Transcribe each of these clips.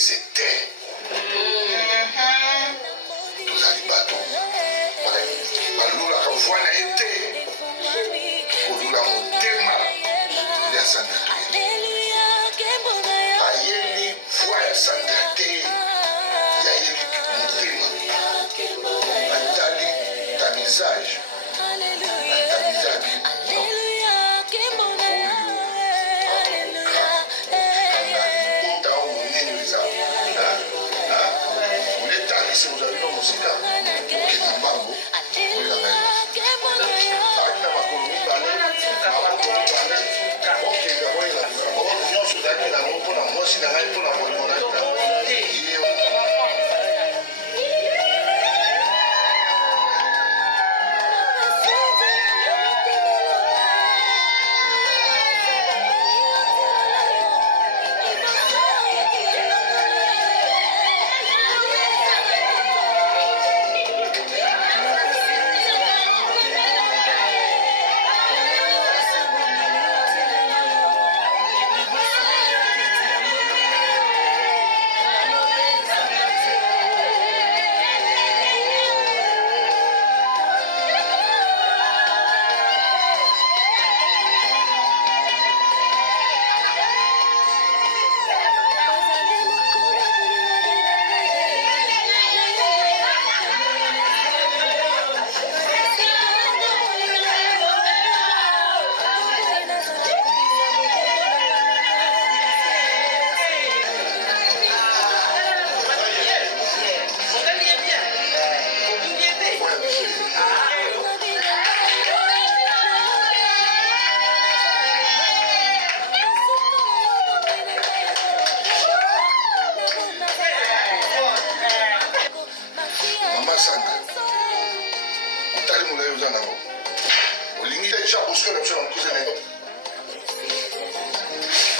les étés. Tous les bateaux. Balula kavwana été. Kolula motema ya Santa Teresa. Ayeli voix ya Santa Teresa. Ayeli motema. Atali ta visage. Si vous avez pas musique, vous êtes en bango, vous la mettez.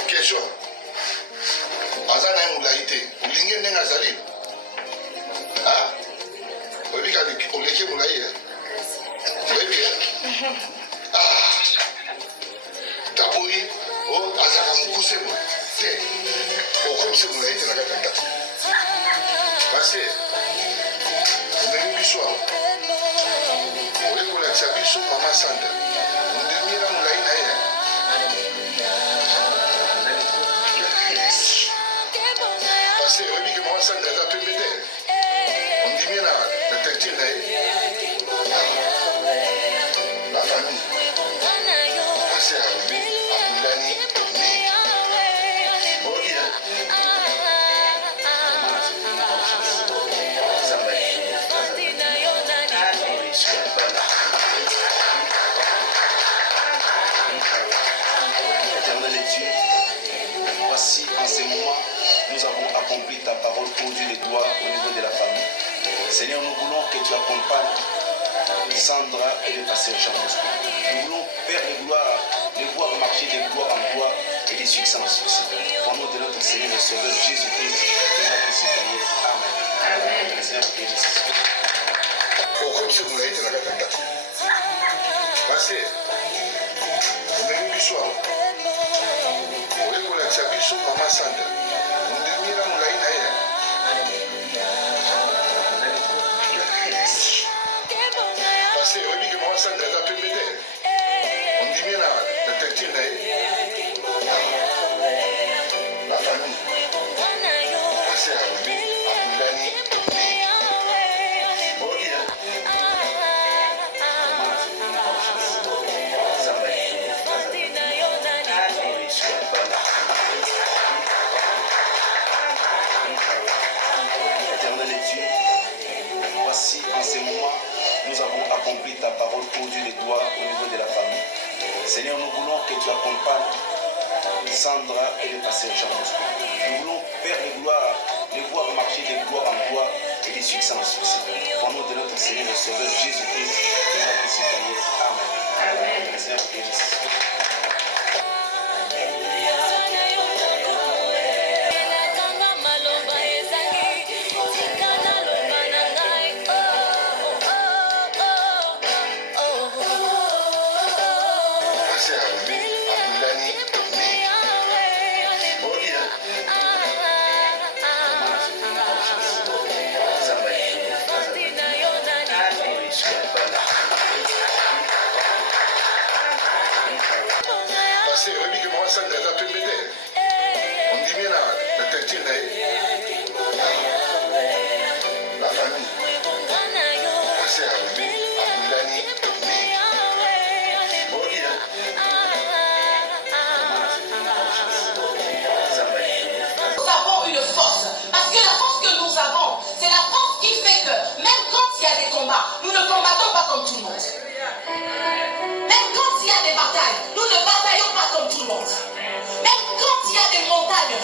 Question. Azana mulaite. Ulinge nenga zali. Ah? Webi ka oleke mulaye. Webi. Ah. Tabui. Oh, azaka mukuse mo. Te. Oh, comme c'est mulaite na kata. Parce que même biso. Ole ko la chabiso mama Santa. Ndimira mulaye na ye. Santa za pembete. On dit bien la tête là. La famille. C'est arrivé à Boulani. Ok. Éternel Dieu, voici en ce moment, nous avons accompli ta parole pour Dieu de gloire au niveau de la famille. Seigneur, nous voulons que tu accompagnes Sandra et le pasteur Jean-Bosco. Nous voulons, Père de gloire, les voir marcher de gloire en gloire et de succès en succès. Au nom de notre Seigneur et Sauveur Jésus-Christ, que notre Seigneur. Amen. Amen. Seigneur, bénisse. Oh, comme c'est vous l'avez dit, la gata. Passez. Même bisoir. Ole ko la chabiso mama Santa. Ndimira mulaye na ye. Parce que webi ke mama Santa za pembete. On dit bien la tête là. La famille. C'est arrivé à Boulani. Ok. Éternel Dieu, voici en ce moment, nous avons accompli ta parole pour Dieu de gloire au niveau de la famille. Seigneur, nous voulons que tu accompagnes Sandra et le pasteur Jean-Bosco. Nous voulons, Père de gloire, les voir marcher de gloire en gloire et de succès en succès. Au nom de notre Seigneur et Sauveur Jésus-Christ, que notre Seigneur. Amen. Amen. Seigneur, bénisse. C'est arrivé à Boulani. Ok. intime na ye la famille ase alobi abundani mingi olia Nous avons une force. Parce que la force que nous avons, c'est la force qui fait que même quand il y a des combats, nous ne combattons pas comme tout le monde. Même quand il y a des batailles, nous ne bataillons pas comme tout le monde. Même quand il y a des montagnes,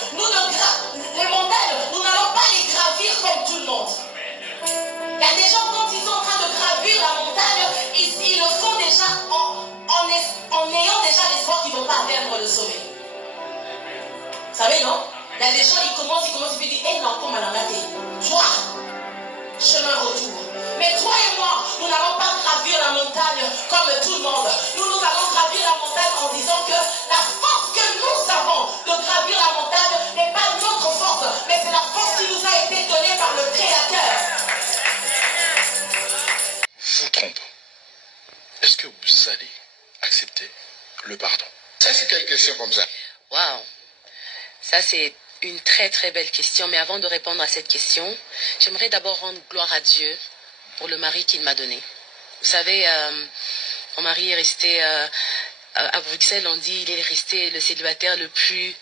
les montagnes, nous n'allons pas les gravir comme tout le monde. Il y a des gens, quand ils sont en train de gravir la montagne, ils le font déjà en ayant déjà l'espoir qu'ils ne vont pas atteindre le sommet. Vous savez, non? Il y a des gens, ils commencent, ils disent, eh non, comme à la maté. Toi, chemin retour. Mais toi et moi, nous n'allons pas gravir la montagne comme tout le monde. Nous allons gravir la montagne en disant que la force que nous avons de gravir la montagne n'est pas notre force, mais c'est la force qui nous a été donnée par le Créateur. Vous trompe. Est-ce que vous allez accepter le pardon? Ça, c'est quelle question comme ça? Waouh, ça c'est une très très belle question. Mais avant de répondre à cette question, j'aimerais d'abord rendre gloire à Dieu pour le mari qu'il m'a donné. Vous savez, mon mari est resté à Bruxelles, on dit il est resté le célibataire le plus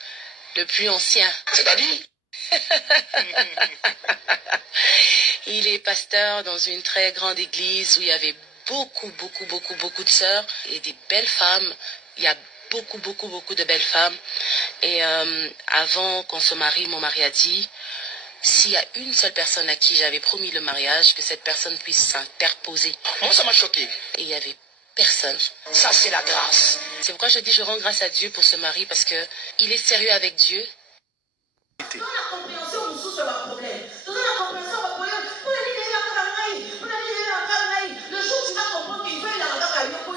ancien. C'est-à-dire? Il est pasteur dans une très grande église où il y avait beaucoup de sœurs et des belles femmes. Il y a beaucoup de belles femmes. Et avant qu'on se marie, mon mari a dit, s'il y a une seule personne à qui j'avais promis le mariage, que cette personne puisse s'interposer. Moi, ça m'a choqué. Et il n'y avait personne. Ça, c'est la grâce. C'est pourquoi je dis, je rends grâce à Dieu pour ce mari, parce que il est sérieux avec Dieu. Dans la compréhension, nous sommes sur le problème. Dans la compréhension, le problème, le jour où tu vas comprendre qu'il faut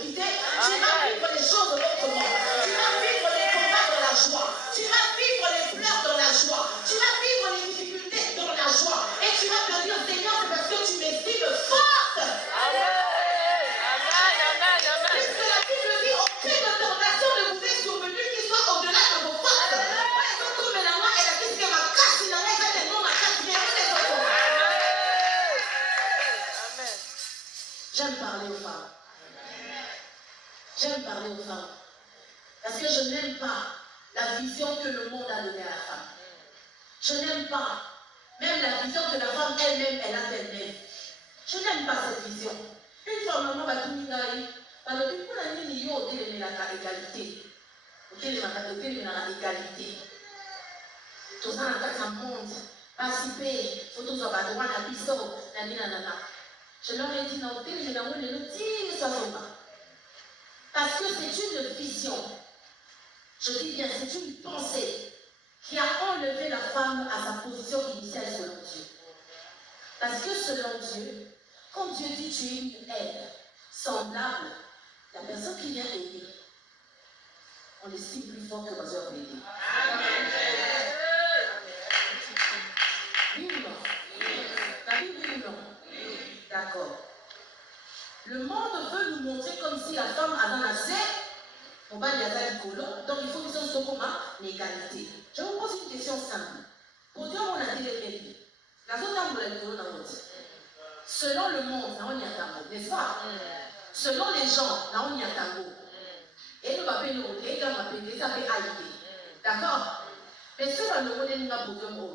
quitter, tu vas vivre les choses autrement. Tu vas vivre les combats dans la joie. Tu vas vivre les pleurs dans la joie. Tu vas vivre les difficultés dans la joie. Et tu vas te dire, Seigneur, c'est parce que tu m'estimes forte. Puisque la Bible dit, aucune tentation ne vous est survenue qui soit au-delà de vos forces. J'aime parler aux femmes. J'aime parler aux femmes. Parce que je n'aime pas la vision que le monde a donnée à la femme. Je n'aime pas même la vision que la femme elle-même, elle a d'elle-même. Je n'aime pas cette vision. Une fois, maman va tout dire, alors du coup, la ligne, il y a égalité. Il y a égalité. Tout ça, dans un monde, participer, photos de droit, la pistole, nanana. Je leur ai dit, non, je leur ai dit, ça ne va pas. Parce que c'est une vision. Je dis bien, c'est une pensée qui a enlevé la femme à sa position initiale selon Dieu. Parce que selon Dieu, quand Dieu dit tu es une aide semblable, la personne qui vient aider, on l'estime plus fort que Dieu peut aider. Oui ou non? La Bible dit non. D'accord. Le monde veut nous montrer comme si la femme a un assez, on va dire à colon, donc il faut que ce soit comme l'égalité. Je vous pose une question simple. Pour Dieu, on a dit les la zone dans selon le monde, on y a tango, n'est-ce pas? Selon les gens, on y a tango. Et nous m'appelons nous, et nous m'appelons, ça fait haïté. D'accord? Mais ce que nous voulons, nous avons besoin de nous.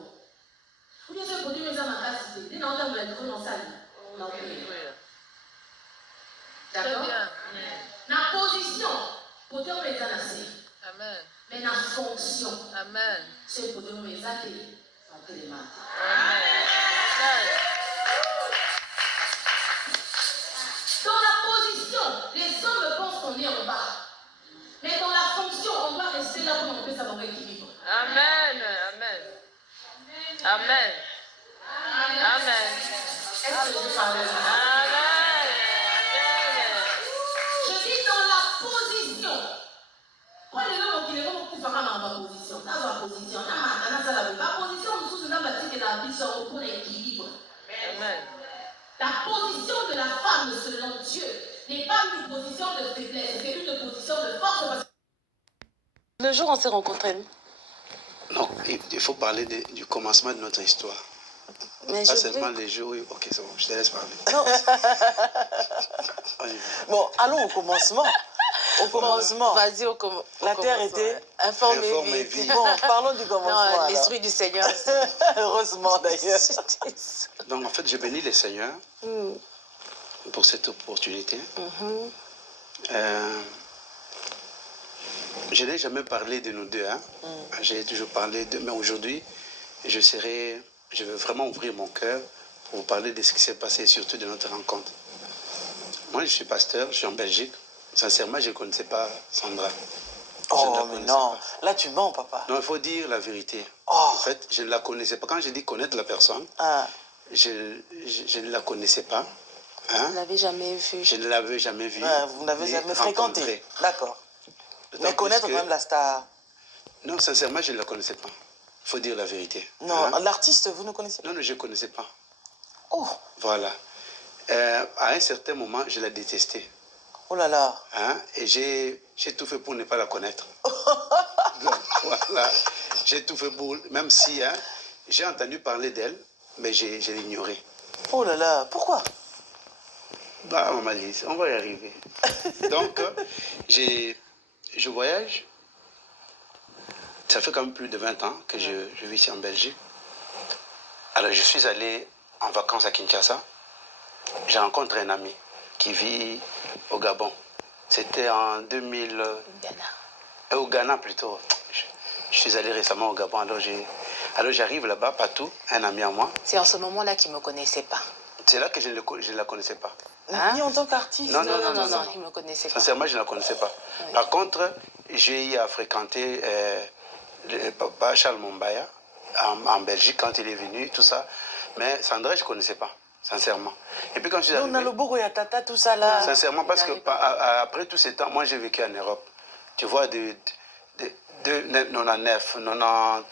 Vous dites que pour Dieu, nous avons ma capacité. Nous avons besoin de nous saluer. D'accord? La position, pour Dieu, nous avons assez. Amen. Mais la fonction, Amen. c'est pour Dieu, nous avons assez. Amen. Dans la position, les hommes pensent qu'on est en bas. Mais dans la fonction, on doit rester là pour qu'on puisse avoir l'équilibre. Amen. Amen. Amen. Amen. Est-ce que je parle de ça? Amen. Je dis dans la position. Prenez le mot qui est beaucoup plus fort dans ma position. Dans ma position. Ma position, nous sommes dans la position pour l'équilibre. Amen. La position de la femme selon Dieu n'est pas une position de faiblesse, c'est une position de force. Le jour où on s'est rencontrés, Non, il faut parler du commencement de notre histoire. Mais Pas je seulement voulais... les jours. Ok, c'est bon, je te laisse parler. Non. On y va. Bon, allons au commencement. Au commencement. Vas-y, La terre était informée informée, vite. vite. Bon, parlons du commencement. Non, alors. l'esprit du Seigneur. Heureusement d'ailleurs. Donc en fait, je bénis le Seigneur pour cette opportunité. Je n'ai jamais parlé de nous deux. Hein. J'ai toujours parlé de... Mais aujourd'hui, je veux vraiment ouvrir mon cœur pour vous parler de ce qui s'est passé, surtout de notre rencontre. Moi, je suis pasteur, je suis en Belgique. Sincèrement, je ne connaissais pas Sandra. Oh, mais non. Là, tu mens, papa. Non, il faut dire la vérité. Oh. En fait, je ne la connaissais pas. Quand je dis connaître la personne, Ah. je ne la connaissais pas. Hein? Vous ne l'avez jamais vu. Je ne l'avais jamais vue. Ouais, vous n'avez jamais fréquenté. rencontrée. D'accord. Mais connaître quand même la star. Non, sincèrement, je ne la connaissais pas. Il faut dire la vérité. Non, Hein? l'artiste, vous ne connaissez pas? Non, je ne connaissais pas. Oh. Voilà. À un certain moment, je la détestais. Oh là là. Hein? Et j'ai tout fait pour ne pas la connaître. Donc, voilà. J'ai tout fait pour... Même si hein, j'ai entendu parler d'elle, mais je l'ai ignorée. Oh là là. Pourquoi? Bah, maman Lise, on va y arriver. Donc, je voyage. Ça fait quand même plus de 20 ans que je vis ici en Belgique. Alors, je suis allé en vacances à Kinshasa. J'ai rencontré un ami qui vit au Gabon. C'était en 2000... Ghana. Au Ghana plutôt. Je suis allé récemment au Gabon. Alors j'arrive là-bas, Patou, un ami à moi. C'est en ce moment-là qu'il ne me connaissait pas. C'est là que je ne la connaissais pas. Ni en tant qu'artiste. Non, Non, il ne me connaissait pas. Sincèrement, je ne la connaissais pas. Oui. Par contre, j'ai eu à fréquenter le papa Charles Mombaya en Belgique quand il est venu, tout ça. Mais Sandra, je ne connaissais pas, sincèrement. Et puis quand je suis On a le arrivé... Bogo et Tata, tout ça là. Sincèrement, parce que après tout ce temps, moi j'ai vécu en Europe. Tu vois, de 99, 90...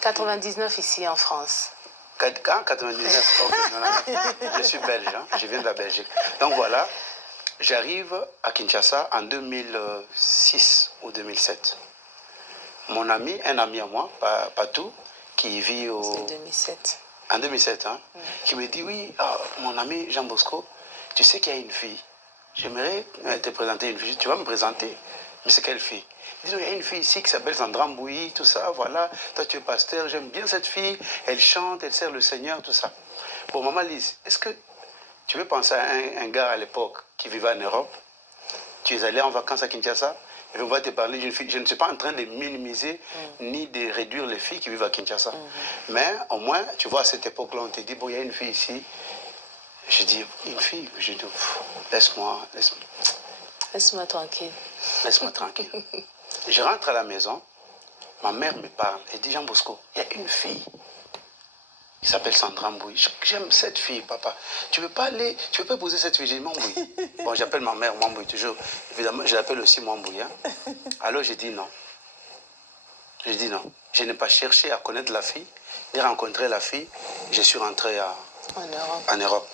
99 ici en France. En 99, ok, 99. Je suis belge, hein, je viens de la Belgique. Donc voilà, j'arrive à Kinshasa en 2006 ou 2007. Mon ami, un ami à moi, Patou, qui vit C'est 2007. en 2007, hein, qui me dit, oui, mon ami Jean Bosco, tu sais qu'il y a une fille. J'aimerais te présenter une fille. Tu vas me présenter. Mais c'est quelle fille? Il dit, il y a une fille ici qui s'appelle Sandra Mbouyi, tout ça, voilà. Toi, tu es pasteur, j'aime bien cette fille. Elle chante, elle sert le Seigneur, tout ça. Bon, maman Lise, est-ce que tu veux penser à un gars à l'époque qui vivait en Europe? Tu es allé en vacances à Kinshasa? Et on va te parler d'une fille. Je ne suis pas en train de minimiser ni de réduire les filles qui vivent à Kinshasa. Mais au moins, tu vois, à cette époque-là, on te dit, bon, il y a une fille ici. Je dis, une fille? Je dis, laisse-moi. Laisse-moi tranquille. Laisse-moi tranquille. Je rentre à la maison, ma mère me parle. Elle dit, Jean Bosco, il y a une fille qui s'appelle Sandra Mbouyi. J'aime cette fille, papa. Tu veux pas épouser cette fille? J'ai dit, Mbouyi. Bon, j'appelle ma mère Mbouyi toujours. Évidemment, je l'appelle aussi Mbouyi. Hein. Alors, j'ai dit non. J'ai dit non. Je n'ai pas cherché à connaître la fille, ni rencontrer la fille. Je suis rentré en Europe.